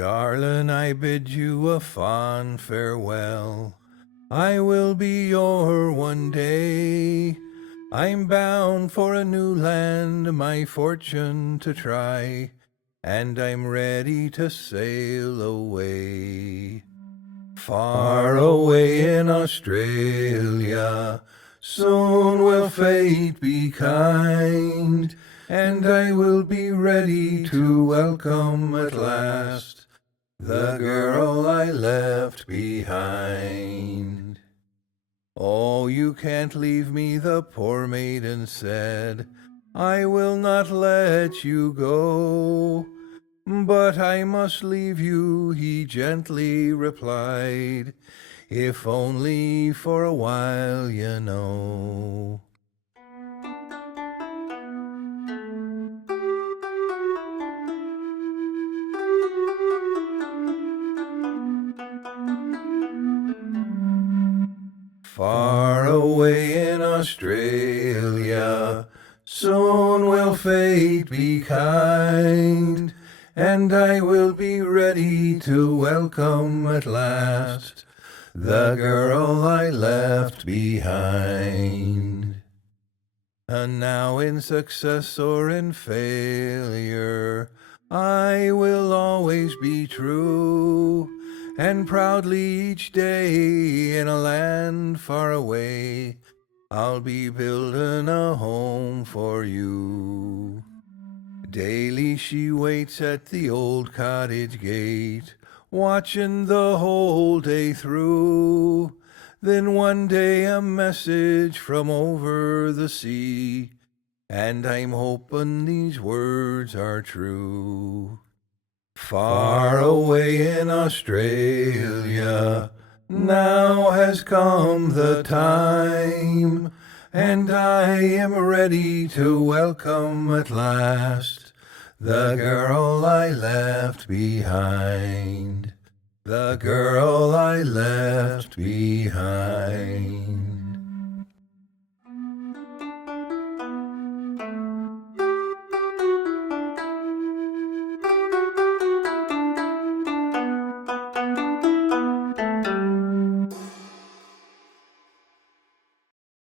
Darling, I bid you a fond farewell. I will be your one day. I'm bound for a new land, my fortune to try, and I'm ready to sail away. Far away in Australia, soon will fate be kind, and I will be ready to welcome at last the girl I left behind. Oh, you can't leave me, the poor maiden said. I will not let you go. But I must leave you, he gently replied, if only for a while, you know. Far away in Australia, soon will fate be kind, and I will be ready to welcome at last the girl I left behind. And now in success or in failure, I will always be true, and proudly each day in a land far away, I'll be building a home for you. Daily she waits at the old cottage gate, watching the whole day through. Then one day a message from over the sea, and I'm hoping these words are true. Far away in Australia, now has come the time, and I am ready to welcome at last the girl I left behind. The girl I left behind.